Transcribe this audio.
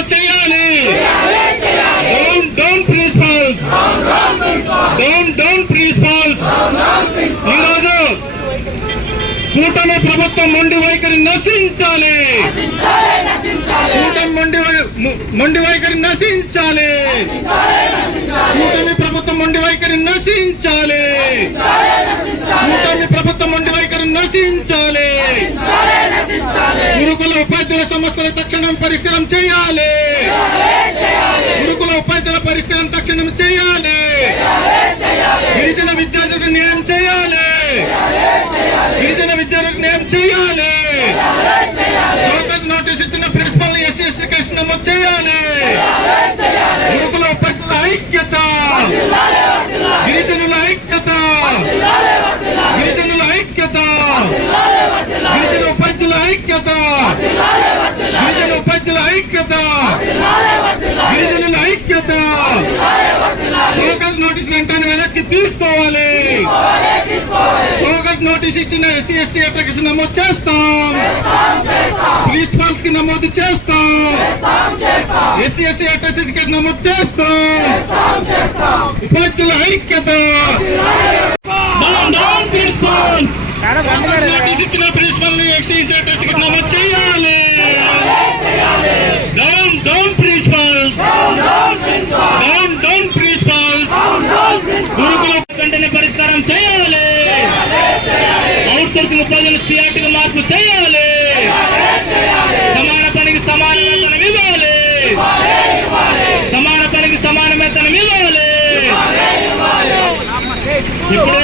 నమోదు చేయాలి. Down principals, down principals. ఈరోజు కూటమి ప్రభుత్వం మొండి వైఖరి నశించాలి. కూటమి మొండి వైఖరి నశించాలి. కూటమి ప్రభుత్వం మొండి వైఖరి నశించాలి. కూటమి ప్రభుత్వం మొండి వైఖరి నశించాలి. గురుకుల ఉపాధ్యాయుల సమస్యల తక్షణం పరిష్కారం చేయాలి. గురుకుల ఉపాధ్యాయుల పరిష్కారం తక్షణం చేయాలి. గిరిజన విద్యార్థులకు న్యాయం చేయాలి. గిరిజన విద్యార్థులకు న్యాయం చేయాలి. షోకాజ్ నోటీస్ ఇచ్చిన ప్రిన్సిపల్ ఎస్సీ ఎస్టీ కేసు నమోదు చేయాలి. గురుకుల ఉపాధ్యాయుల ఐక్యత, గిరిజనుల ఐక్యత, గిరిజనుల ఐక్యత, గిరిజన ఉపాధ్యాయుల ఐక్యత, గిరిజన ఉపాధ్యాయుల ఐక్యత, గిరిజనుల ఐక్యత. షోకాజ్ నోటీస్ వెంటనే వెనక్కి తీసుకోవాలి. షోకాజ్ నోటీస్ ఇచ్చిన ఎస్సీ ఎస్టీ అప్లికేషన్ నమోదు చేస్తాం. ప్రిన్సిపల్స్ కి నమోదు చేస్తాం. ఎస్సీ ఎస్టీ సర్టిఫికేట్ నమోదు చేస్తాం. ఉపాధ్యాయుల ఐక్యత. నోటీస్ ఇచ్చిన ప్రిన్సిపల్ ఎస్సీ సర్టిఫికేట్ నమోదు చేయాలి. Down principals, down principals. గురుకుల వెంటనే పరిష్కారం చేయాలి. అవుట్ సోర్సింగ్ ఉపాధ్యాయులు సిఆర్టీకి మార్పు చేయాలి. సమాన పనికి సమాన వేతనం ఇవ్వాలి. సమాన పనికి సమాన వేతనం ఇవ్వాలి. ఇప్పుడు